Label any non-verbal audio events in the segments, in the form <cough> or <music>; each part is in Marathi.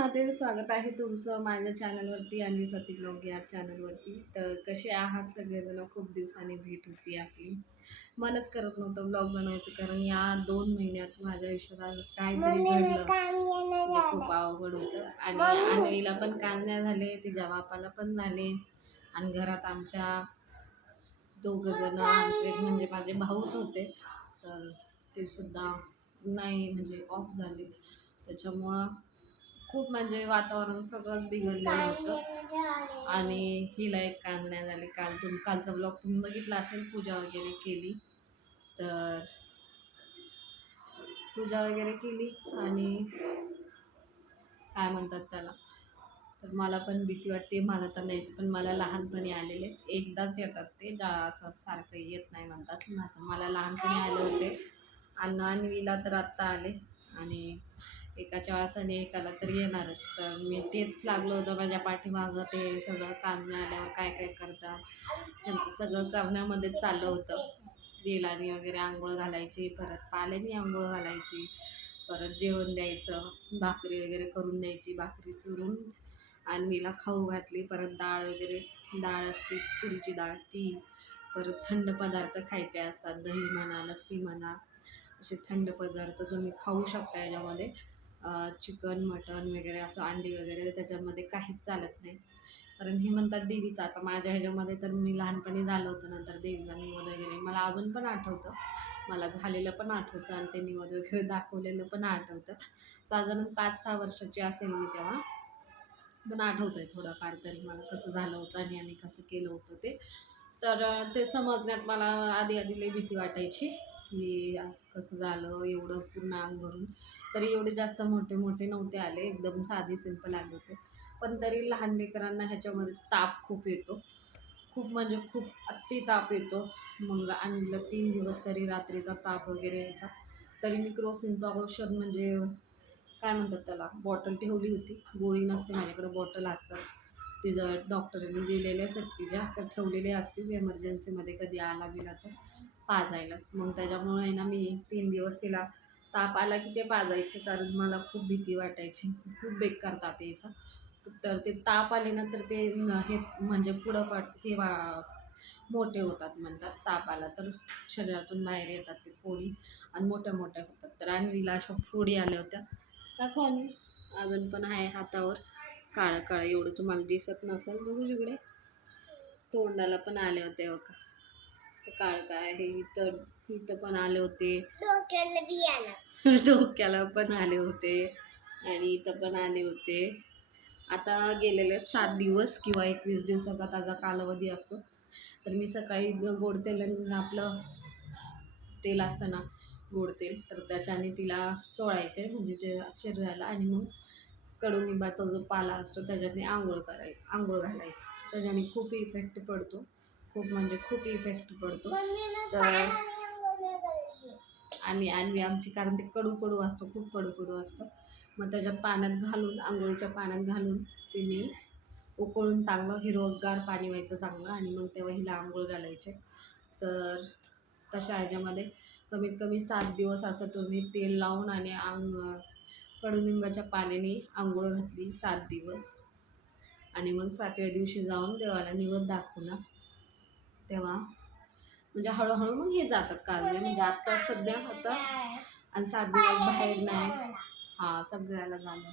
महादेव स्वागत आहे तुमचं माझ्या चॅनलवरती आणि सती ब्लॉग या चॅनलवरती तर कसे आहात सगळेजण? खूप दिवसांनी भेट होती आपली. मनच करत नव्हतं ब्लॉग बनवायचं कारण या दोन महिन्यात माझ्या आयुष्यात काहीतरी घडलं. म्हणजे खूप अवघड होतं. आणि आणवीला पण कांद्या झाले तिच्या बापाला पण झाले. आणि घरात आमच्या दोघं जण आमचे म्हणजे माझे भाऊच होते. तर ते सुद्धा नाही म्हणजे ऑफ झाले. त्याच्यामुळं खूप म्हणजे वातावरण सगळंच बिघडलेलं होतं. आणि हिला एक कांदण्या झाले. काल तुम कालचा ब्लॉग तुम्ही बघितला असेल पूजा वगैरे केली. तर पूजा वगैरे केली आणि काय म्हणतात त्याला? तर मला पण भीती वाटते. मला तर नाही पण मला लहानपणी आलेले एकदाच येतात ते. जा असं सारखं येत नाही म्हणतात. मला लहानपणी आले होते. अण्णा आणि तर आत्ता आले. आणि एकाच्या वासाने एकाला तर येणारच. तर मी तेच लागलं होतं माझ्या पाठीमागं. ते सगळं कामणे आल्यावर काय काय करतात त्यांचं सगळं करण्यामध्ये चाललं होतं. तेलाने वगैरे आंघोळ घालायची परत पाल्यानी आंघोळ घालायची परत जेवण द्यायचं भाकरी वगैरे करून द्यायची भाकरी चुरून आणवीला खाऊ घातली परत डाळ वगैरे डाळ असते तुरीची डाळ ती परत थंड पदार्थ खायचे असतात दही म्हणा लस्सी म्हणा असे थंड पदार्थ तुम्ही खाऊ शकता याच्यामध्ये चिकन मटन वगैरे असं अंडी वगैरे त्याच्यामध्ये काहीच चालत नाही. कारण हे म्हणतात देवीचं. आता माझ्या ह्याच्यामध्ये तर मी लहानपणी झालं होतं नंतर देवीला निवद वगैरे. मला अजून पण आठवतं. मला झालेलं पण आठवतं आणि ते निवद वगैरे दाखवलेलं पण आठवतं. साधारण पाच सहा वर्षाची असेल मी तेव्हा. पण आठवतं आहे थोडंफार तरी मला कसं झालं होतं आणि आम्ही कसं केलं होतं ते. तर ते समजण्यात मला आधी आधी लई भीती वाटायची. की असं कसं झालं एवढं पूर्ण अंग भरून. तरी एवढे जास्त मोठे मोठे नव्हते आले. एकदम साधे सिंपल आले होते. पण तरी लहान लेकरांना ह्याच्यामध्ये ताप खूप येतो. खूप म्हणजे खूप अति ताप येतो. मग आणलं तीन दिवस तरी रात्रीचा ताप वगैरे यायचा. तरी मी क्रोसिनचं औषध म्हणजे काय म्हणतात त्याला बॉटल ठेवली होती. गोळी नसते माझ्याकडे बॉटल असतात तिचं डॉक्टरांनी दिलेल्याच आहेत तिच्या. तर ठेवलेले असतील एमर्जन्सीमध्ये कधी आला बिला तर. पाजायला. मग त्याच्यामुळे आहे ना मी तीन दिवस तिला ताप आला की ते पाजायचे कारण मला खूप भीती वाटायची. खूप बेकार ताप यायचा. तर ते ताप आले ना तर ते हे म्हणजे पुढं पड हे वा मोठे होतात म्हणतात ताप आला तर शरीरातून बाहेर येतात ते फोडी आणि मोठ्या मोठ्या होतात. तर आणवीला अशा फोडी आल्या होत्या. दाखव आणवी अजून पण आहे हातावर. काळं काळं एवढं तुम्हाला दिसत नसेल बघू तिकडे तोंडाला पण आले होते बघा. तर काळं काय आहे? इथं इथं पण आले होते. डोक्याला <laughs> डोक्याला पण आले होते. आणि इथं पण आले होते. आता गेलेले सात दिवस किंवा एकवीस दिवसाचा त्याचा कालावधी असतो. तर मी सकाळी गोड तेल आपलं तेल असतं ना गोड तेल तर त्याच्याने तिला चोळायचे. म्हणजे ते शरीराला आणि मग कडुनिंबाचा जो पाला असतो त्याच्याने आंघोळ कराय आंघोळ घालायचं. त्याच्याने खूप इफेक्ट पडतो. खूप म्हणजे खूप इफेक्ट पडतो. तर आणि आणवी आमची कारण ते कडू कडू असतं खूप कडू कडू असतं. मग त्याच्यात पाण्यात घालून आंघोळीच्या पाण्यात घालून ते मी उकळून चांगलं हिरवगार पाणी व्हायचं चांगलं आणि मग तेव्हा हिला आंघोळ घालायचे. तर तशा ह्याच्यामध्ये कमीत कमी सात दिवस असं तुम्ही तेल लावून आणि अंग कडुनिंबाच्या पाण्याने आंघोळ घातली सात दिवस. आणि मग सातव्या दिवशी जाऊन देवाला निवद दाखवला. तेव्हा म्हणजे हळूहळू मग हे जातात काजळे म्हणजे आता सध्या आता आणि सात दिवस बाहेर नाही. हां सगळ्याला झालं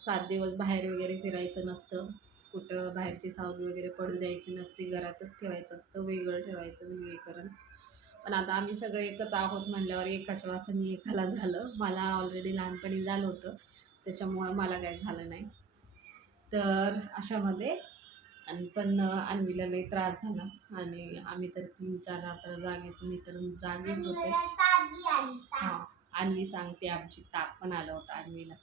सात दिवस बाहेर वगैरे फिरायचं नसतं. कुठं बाहेरची सावली वगैरे पडू द्यायची नसते. घरातच ठेवायचं असतं. वेगळं ठेवायचं विवेकरण पण आता आम्ही सगळे एकच आहोत म्हणल्यावर एकाच्या वासाने एकाला झालं. मला ऑलरेडी लहानपणी झालं होतं. त्याच्यामुळं मला काही झालं नाही. तर अशामध्ये आणि पण अन्वीला लई त्रास झाला. आणि आम्ही तर तीन चार रात्र जागेच मी तर जागेच होते. हां अन्वी सांगते आमची ताप पण आला होता अन्वीला.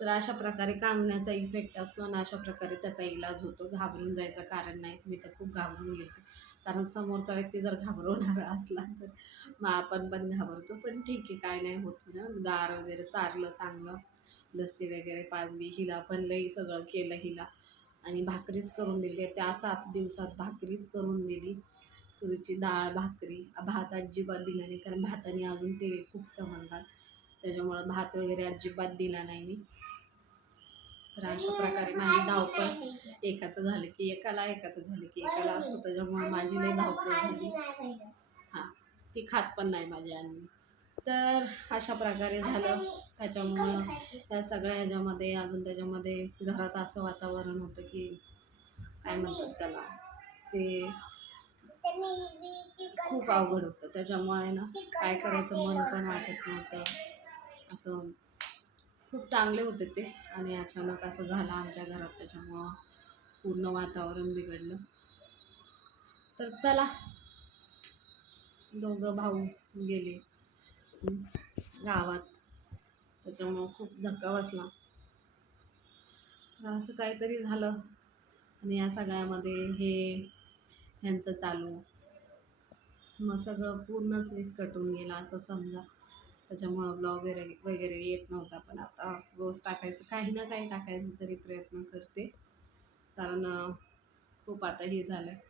तर अशा प्रकारे कांगण्याचा इफेक्ट असतो आणि अशा प्रकारे त्याचा इलाज होतो. घाबरून जायचं कारण नाही. मी तर खूप घाबरून गेले. कारण समोरचा व्यक्ती जर घाबरवणारा असला तर मग आपण पण घाबरतो. पण ठीक आहे काय नाही होत ना गार वगैरे चारलं चांगलं. लस्सी वगैरे पाजली हिला पण लई सगळं केलं हिला. आणि भाकरीच करून दिली. त्या सात दिवसात भाकरीच करून दिली. तुरीची डाळ भाकरी भात अजिबात दिला नाही. कारण भाताने अजून ते खूप म्हणतात त्याच्यामुळं भात वगैरे अजिबात दिला नाही मी. तर अशा प्रकारे माझी धावपळ एकाचं झालं की एकाला एकाचं झालं की एकाला असं. त्याच्यामुळे माझी लई धावपळ झाली. हां. ती खात पण नाही माझी आणि तर अशा प्रकारे झालं. त्याच्यामुळं त्या सगळ्या ह्याच्यामध्ये अजून त्याच्यामध्ये घरात असं वातावरण होतं की काय म्हणतात त्याला ते खूप अवघड होतं. त्याच्यामुळे ना काय करायचं मन पण वाटत नव्हतं. असं खूप चांगले होते ते. आणि अचानक असं झालं आमच्या घरात त्याच्यामुळं पूर्ण वातावरण बिघडलं. तर चला. दोघं भाऊ गेले. गावात. त्याच्यामुळं खूप धक्का बसला. तर असं काहीतरी झालं. आणि या सगळ्यामध्ये हे ह्यांचं चालू. मग सगळं पूर्णच विस्कटून गेलं असं समजा. त्याच्यामुळं ब्लॉग वगैरे वगैरे येत नव्हता. पण आता रोज टाकायचं काही ना काही टाकायचं तरी प्रयत्न करते. कारण खूप आता हे झालं आहे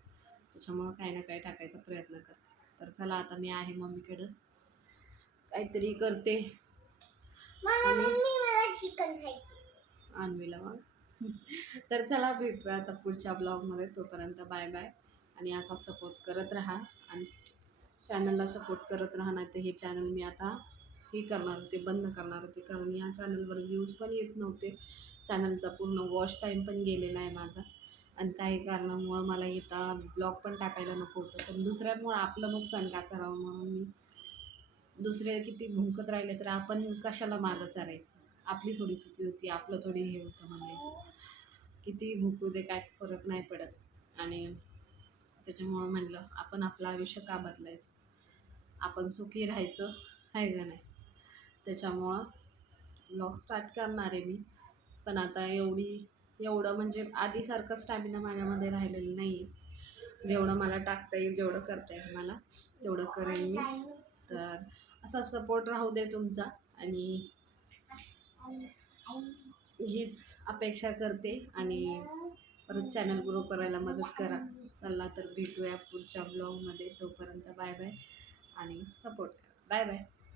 त्याच्यामुळं काही ना काही टाकायचा प्रयत्न करते. तर चला आता मी आहे मम्मीकडं. काहीतरी करते. आणवीला मग. तर चला भेटूया आता पुढच्या ब्लॉगमध्ये तोपर्यंत बाय बाय आणि असा सपोर्ट करत राहा. आणि चॅनलला सपोर्ट करत राहा नाही तर हे चॅनल मी आता हे करणार होते बंद करणार होते. कारण या चॅनलवर व्ह्यूज पण येत नव्हते. चॅनलचा पूर्ण वॉच टाईम पण गेलेला आहे माझा. आणि काही कारणामुळं मला इथं ब्लॉग पण टाकायला नको होतं. पण दुसऱ्यांमुळं आपलं नुकसान का करावं म्हणून मी दुसरे किती भुंकत राहिले तर आपण कशाला मागं चालायचं? आपली थोडी चुकी होती आपलं थोडी हे होतं म्हणायचं. किती भुंकू दे काय फरक नाही पडत. आणि त्याच्यामुळं म्हणलं आपण आपलं आयुष्य का बदलायचं? आपण सुखी राहायचं आहे का नाही? त्याच्यामुळं ब्लॉग स्टार्ट करणार आहे मी. पण आता एवढी एवढं म्हणजे आधीसारखं स्टॅमिना माझ्यामध्ये राहिलेलं नाही आहे जेवढं मला टाकता येईल जेवढं करता येईल मला तेवढं करेन मी. तर असा सपोर्ट राहू दे तुमचा आणि हीच अपेक्षा करते आणि परत चॅनल ग्रो करायला मदत करा. चला तर भेटूया पुढच्या ब्लॉगमध्ये तोपर्यंत बाय बाय आणि सपोर्ट करा. Bye bye